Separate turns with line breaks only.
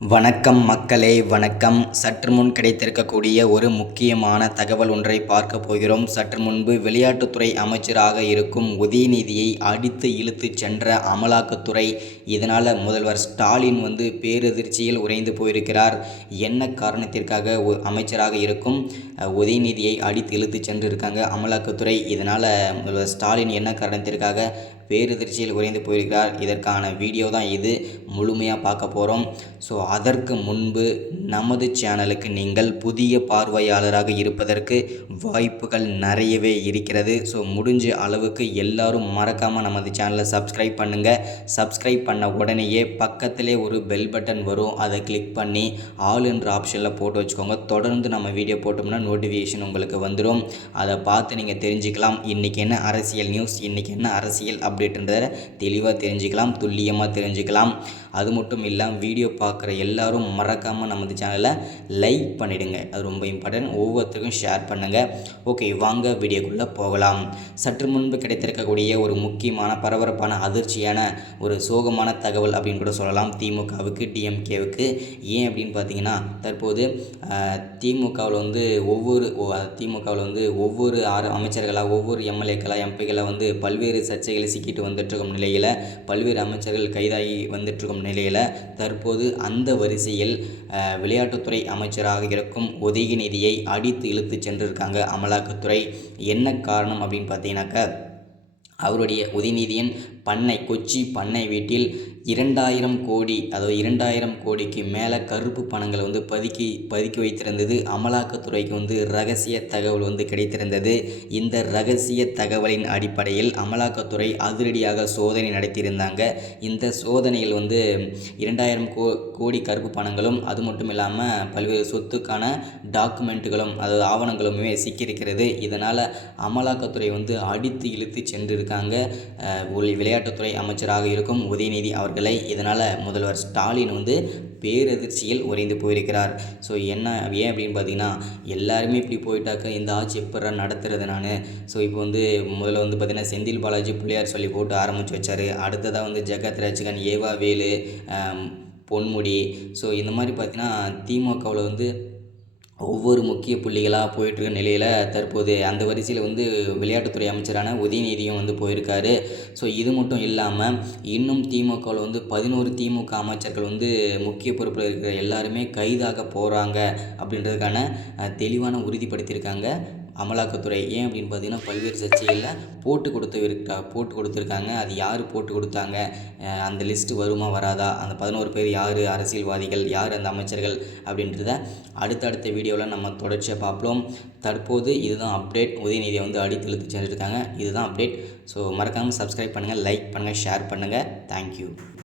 வணக்கம் மக்களே வணக்கம். சற்று முன் கிடைத்திருக்கக்கூடிய ஒரு முக்கியமான தகவல் ஒன்றை பார்க்க போகிறோம். சற்று முன்பு விளையாட்டுத்துறை அமைச்சராக இருக்கும் உதயநிதியை அடித்து இழுத்துச் சென்ற அமலாக்கத்துறை இதனால் முதல்வர் ஸ்டாலின் வந்து பேரதிர்ச்சியில் உறைந்து போயிருக்கிறார். என்ன காரணத்திற்காக அமைச்சராக இருக்கும் உதயநிதியை அடித்து இழுத்து சென்றிருக்காங்க அமலாக்கத்துறை இதனால் முதல்வர் ஸ்டாலின் என்ன காரணத்திற்காக பேரதிர்ச்சியில் உறைந்து போயிருக்கிறார். இதற்கான வீடியோ தான் இது. முழுமையாக பார்க்க போகிறோம் ஸோ அதற்கு முன்பு நமது சேனலுக்கு நீங்கள் புதிய பார்வையாளராக இருப்பதற்கு வாய்ப்புகள் நிறையவே இருக்கிறது. ஸோ முடிஞ்ச அளவுக்கு எல்லாரும் மறக்காமல் நமது சேனலை சப்ஸ்கிரைப் பண்ணுங்கள் சப்ஸ்கிரைப் பண்ண உடனேயே பக்கத்திலே ஒரு பெல் பட்டன் வரும். அதை கிளிக் பண்ணி ஆல் என்ற ஆப்ஷனில் போட்டு வச்சுக்கோங்க. தொடர்ந்து நம்ம வீடியோ போட்டோம்னா நோட்டிஃபிகேஷன் உங்களுக்கு வந்துடும் அதை பார்த்து நீங்கள் தெரிஞ்சுக்கலாம். இன்றைக்கி என்ன அரசியல் நியூஸ் இன்றைக்கி என்ன அரசியல் அப் அப்டேட்ன்றதை தெளிவாக தெரிஞ்சுக்கலாம் துல்லியமாக தெரிஞ்சுக்கலாம். அது மட்டும் இல்லாமல் வீடியோ பார்க்குற எல்லாரும் மறக்காமல் நமது சேனலை லைக் பண்ணிவிடுங்க அது ரொம்ப இம்பார்ட்டன்ட் ஒவ்வொருத்தருக்கும் ஷேர் பண்ணுங்கள் ஓகே வாங்க வீடியோக்குள்ளே போகலாம். சற்று முன்பு கிடைத்திருக்கக்கூடிய ஒரு முக்கியமான பரபரப்பான அதிர்ச்சியான ஒரு சோகமான தகவல் அப்படின்னு கூட சொல்லலாம். திமுகவுக்கு டிஎம்கேவுக்கு. ஏன் அப்படின்னு பார்த்தீங்கன்னா தற்போது திமுகவில் வந்து ஒவ்வொரு திமுகவில் வந்து ஒவ்வொரு ஆறு அமைச்சர்களாக ஒவ்வொரு எம்எல்ஏக்களாக எம்பிக்களாக வந்து பல்வேறு சர்ச்சைகளை சிக்கிட்டு வந்துட்டுருக்கும் நிலையில் பல்வேறு அமைச்சர்கள் கைதாகி வந்துட்டுருக்கும் நிலையில் தற்போது அந்த வரிசையில் விளையாட்டுத்துறை அமைச்சராக இருக்கும் உதயநிதியை அடித்து இழுத்து சென்றிருக்காங்க அமலாக்கத்துறை. என்ன காரணம் அப்படின்னு பார்த்தீங்கன்னாக்கா அவருடைய உதயநிதியின் பண்ணை கொச்சி பண்ணை வீட்டில் இரண்டாயிரம் கோடி அதாவது இரண்டாயிரம் கோடிக்கு மேலே கருப்பு பணங்களை வந்து பதுக்கி பதுக்கி வைத்திருந்தது. அமலாக்கத்துறைக்கு வந்து ரகசிய தகவல் வந்து கிடைத்திருந்தது. இந்த ரகசிய தகவலின் அடிப்படையில் அமலாக்கத்துறை அதிரடியாக சோதனை நடத்தியிருந்தாங்க. இந்த சோதனையில் வந்து இரண்டாயிரம் கோ கோடி கருப்பு பணங்களும் அது மட்டும் இல்லாமல் பல்வேறு சொத்துக்கான டாக்குமெண்ட்டுகளும் அதாவது ஆவணங்களுமே சிக்கியிருக்கிறது. இதனால் அமலாக்கத்துறை வந்து அடித்து இழுத்து சென்றிருக்கு. இருக்காங்க. ஒரு விளையாட்டுத்துறை அமைச்சராக இருக்கும் உதயநிதி அவர்களை இதனால் முதல்வர் ஸ்டாலின் வந்து பேரதிர்ச்சியில் உறைந்து போயிருக்கிறார். ஸோ என்ன ஏன் அப்படின்னு பார்த்தீங்கன்னா எல்லாருமே இப்படி போயிட்டாக்க இந்த ஆட்சி எப்படா நடத்துறது நான்? ஸோ இப்போ வந்து முதல்ல வந்து பார்த்தீங்கன்னா செந்தில் பாலாஜி பிள்ளையார் சொல்லி போட்டு ஆரம்பித்து வச்சார். அடுத்ததாக வந்து ஜெகத் ரஜிகன் ஏவா வேலு பொன்முடி. ஸோ இந்த மாதிரி பார்த்தீங்கன்னா திமுகவில் வந்து ஒவ்வொரு முக்கிய புள்ளிகளாக போயிட்டுருக்க நிலையில் தற்போது அந்த வரிசையில் வந்து விளையாட்டுத்துறை அமைச்சரான உதயநிதியும் வந்து போயிருக்காரு. ஸோ இது மட்டும் இல்லாமல் இன்னும் திமுகவில் வந்து பதினோரு திமுக அமைச்சர்கள் வந்து முக்கிய பொறுப்பில் இருக்கிற எல்லாருமே கைதாக போகிறாங்க அப்படின்றதுக்கான தெளிவான உறுதிப்படுத்தியிருக்காங்க. அமலாக்கத்துறை ஏன் அப்படின்னு பார்த்தீங்கன்னா பல்வேறு சர்ச்சைகளில் போட்டு கொடுத்து இருக்கா போட்டு கொடுத்துருக்காங்க. அது யார் போட்டு கொடுத்தாங்க? அந்த லிஸ்ட்டு வருமா வராதா? அந்த பதினோரு பேர் யார்? அரசியல்வாதிகள் யார்? அந்த அமைச்சர்கள் அப்படின்றத அடுத்தடுத்த வீடியோவில் நம்ம தொடர்ச்சியாக பார்ப்போம். தற்போது இதுதான் அப்டேட் உதயநிதியை வந்து அடித்தெழுத்து செஞ்சுருக்காங்க இதுதான் அப்டேட் ஸோ மறக்காமல் சப்ஸ்கிரைப் பண்ணுங்கள் லைக் பண்ணுங்கள் ஷேர் பண்ணுங்கள் தேங்க்யூ